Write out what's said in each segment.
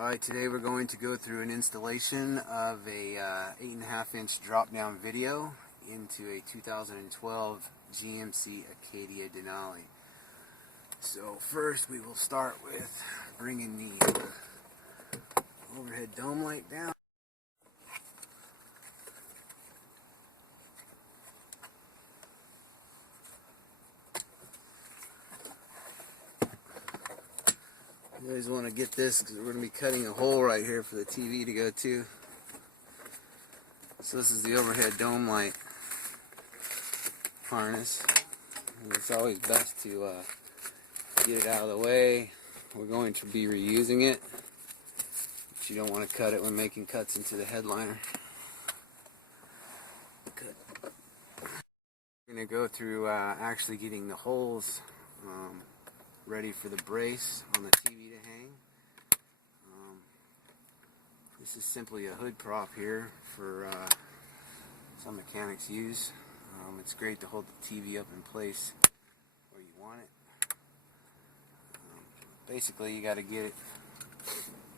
Alright, today we're going to go through an installation of a 8.5-inch drop-down video into a 2012 GMC Acadia Denali. So first we will start with bringing the overhead dome light down. You always want to get this because we're going to be cutting a hole right here for the TV to go to. So this is the overhead dome light harness. And it's always best to get it out of the way. We're going to be reusing it, but you don't want to cut it when making cuts into the headliner. We're going to go through actually getting the holes ready for the brace on the TV to hang. This is simply a hood prop here for some mechanics use. It's great to hold the TV up in place where you want it. Basically you got to get it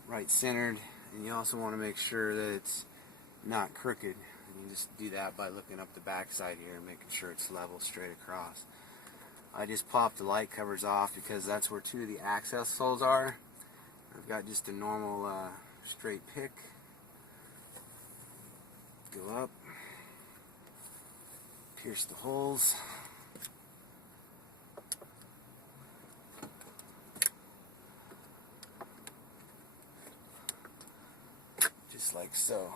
right centered, and you also want to make sure that it's not crooked. And you just do that by looking up the back side here and making sure it's level straight across. I just popped the light covers off because that's where two of the access holes are. I've got just a normal straight pick. Go up, pierce the holes. Just like so.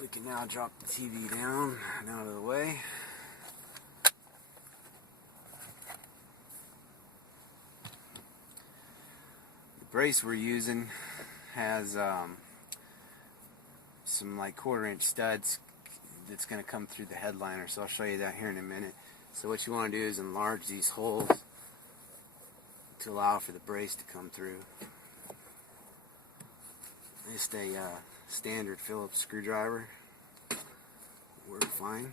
We can now drop the TV down and out of the way. Brace we're using has some like 1/4-inch studs that's going to come through the headliner, so I'll show you that here in a minute. So what you want to do is enlarge these holes to allow for the brace to come through. Just a standard Phillips screwdriver will work fine.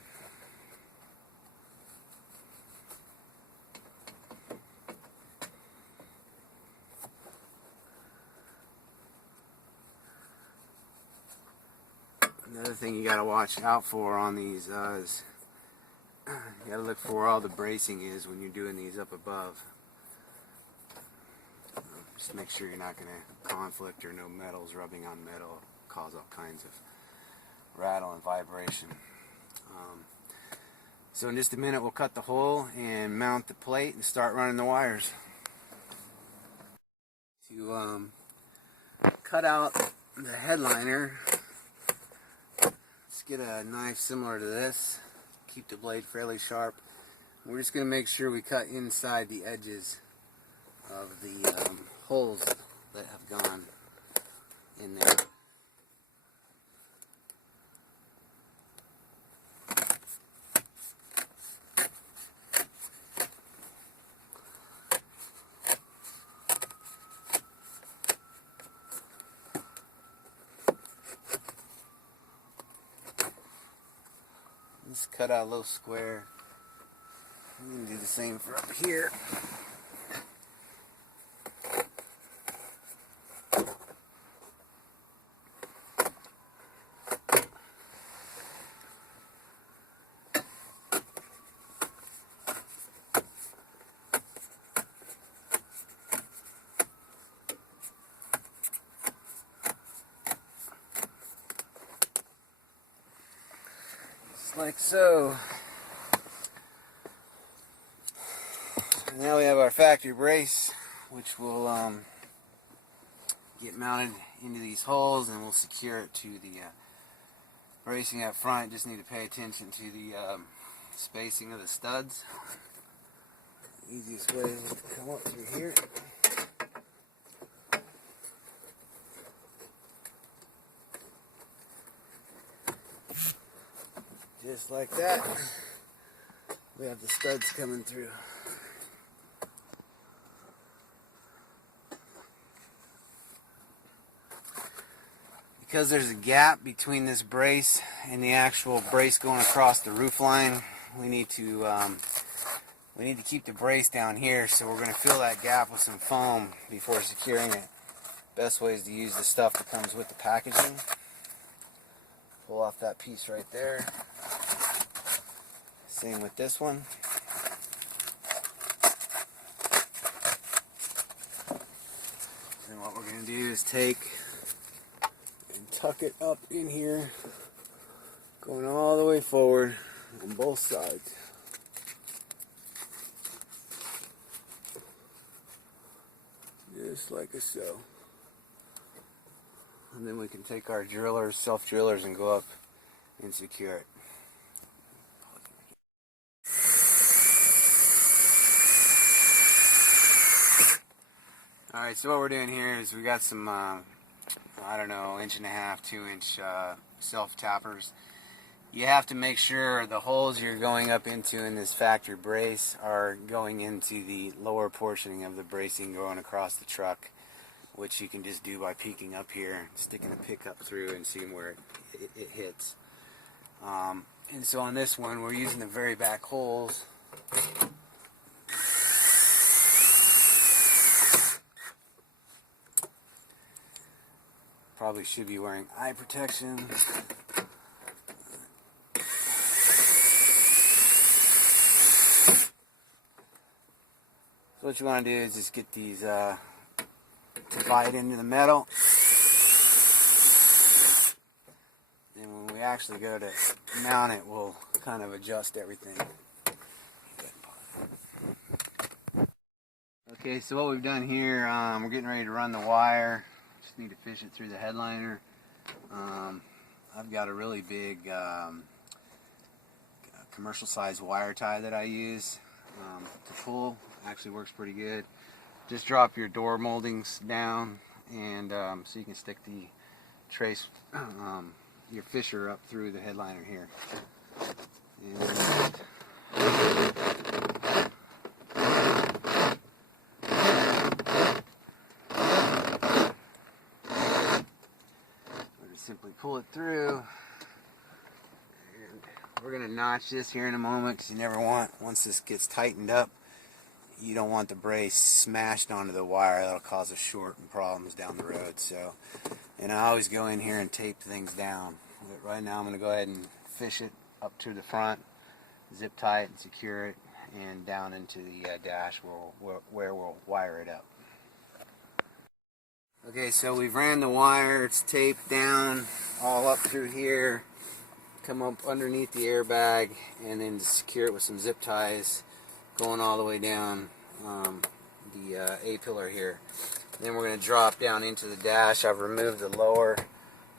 Another thing you got to watch out for on these is you got to look for where all the bracing is when you're doing these up above. Just make sure you're not going to conflict or no metals rubbing on metal, cause all kinds of rattle and vibration. So in just a minute we'll cut the hole and mount the plate and start running the wires. To cut out the headliner, get a knife similar to this, keep the blade fairly sharp. We're just going to make sure we cut inside the edges of the holes that have gone in there. Just cut out a little square. I'm going to do the same for up here. Like so. Now we have our factory brace, which will get mounted into these holes, and we'll secure it to the bracing up front. Just need to pay attention to the spacing of the studs. The easiest way is to come up through here. Just like that, we have the studs coming through. Because there's a gap between this brace and the actual brace going across the roof line, we need to we need to keep the brace down here, so we're going to fill that gap with some foam before securing it. Best way is to use the stuff that comes with the packaging. Pull off that piece right there. Same with this one. And what we're going to do is take and tuck it up in here, going all the way forward on both sides. Just like so. And then we can take our drillers, self-drillers, and go up and secure it. Alright, so what we're doing here is we got some, I don't know, 1.5 to 2-inch self-tappers. You have to make sure the holes you're going up into in this factory brace are going into the lower portion of the bracing going across the truck, which you can just do by peeking up here, sticking the pick up through and seeing where it hits. And so on this one, we're using the very back holes. Probably should be wearing eye protection. So what you want to do is just get these divide into the metal. And when we actually go to mount it, we'll kind of adjust everything. Okay, so what we've done here, we're getting ready to run the wire. Just need to fish it through the headliner. I've got a really big commercial size wire tie that I use to pull. Actually works pretty good. Just drop your door moldings down, and so you can stick the trace, your fisher up through the headliner here. And simply pull it through, and we're going to notch this here in a moment, because you never want, once this gets tightened up, you don't want the brace smashed onto the wire. That'll cause a short and problems down the road. So, and I always go in here and tape things down. But right now I'm going to go ahead and fish it up to the front, zip tie it and secure it, and down into the dash where we'll wire it up. Okay, so we've ran the wire, it's taped down all up through here, come up underneath the airbag, and then secure it with some zip ties going all the way down the A-pillar here. Then we're going to drop down into the dash. I've removed the lower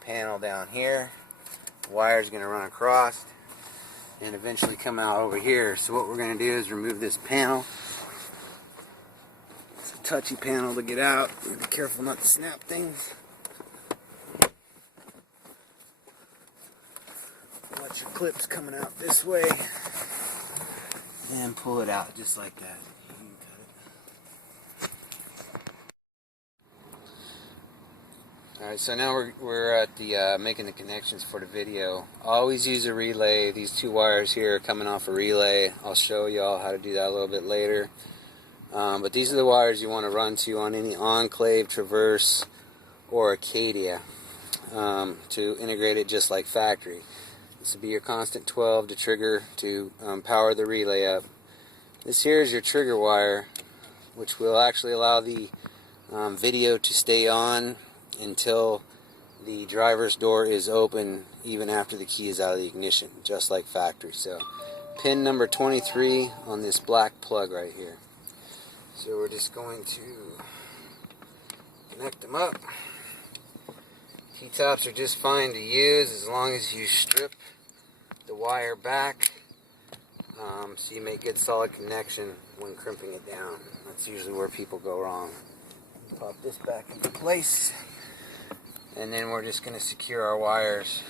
panel down here. The wire's going to run across and eventually come out over here. So what we're going to do is remove this panel. Touchy panel to get out. Be careful not to snap things. Watch your clips coming out this way, and pull it out just like that. You can cut it. Alright, so now we're at the making the connections for the video. Always use a relay. These two wires here are coming off a relay. I'll show y'all how to do that a little bit later. But these are the wires you want to run to on any Enclave, Traverse, or Acadia to integrate it just like factory. This will be your constant 12 to trigger to power the relay up. This here is your trigger wire, which will actually allow the video to stay on until the driver's door is open, even after the key is out of the ignition, just like factory. So pin number 23 on this black plug right here. So we're just going to connect them up. T-tops are just fine to use as long as you strip the wire back, so you make good solid connection when crimping it down. That's usually where people go wrong. Pop this back into place, and then we're just going to secure our wires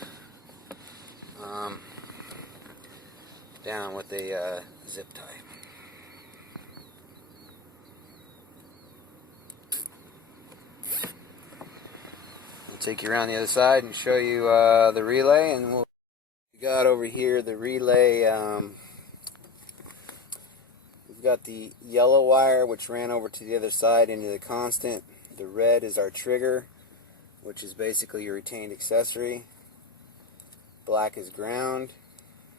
down with a zip tie. Take you around the other side and show you the relay, and we got over here the relay. We've got the yellow wire which ran over to the other side into the constant. The red is our trigger, which is basically your retained accessory. Black is ground.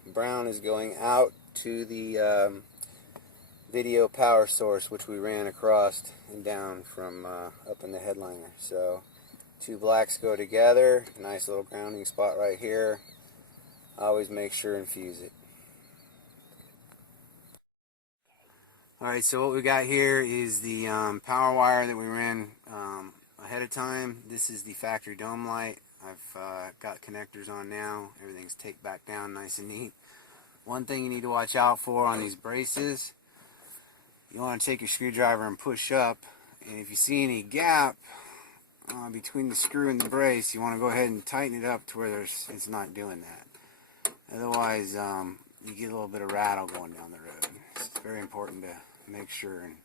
Brown is going out to the video power source, which we ran across and down from up in the headliner. So two blacks go together, nice little grounding spot right here. Always make sure and fuse it. Alright, so what we got here is the power wire that we ran ahead of time. This is the factory dome light. I've got connectors on now. Everything's taped back down nice and neat. One thing you need to watch out for on these braces, you want to take your screwdriver and push up, and if you see any gap between the screw and the brace, you want to go ahead and tighten it up to where it's not doing that. Otherwise, you get a little bit of rattle going down the road. It's very important to make sure and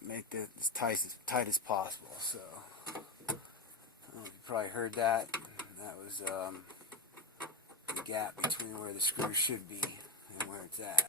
make it as tight as possible. So, I don't know if you probably heard that. That was the gap between where the screw should be and where it's at.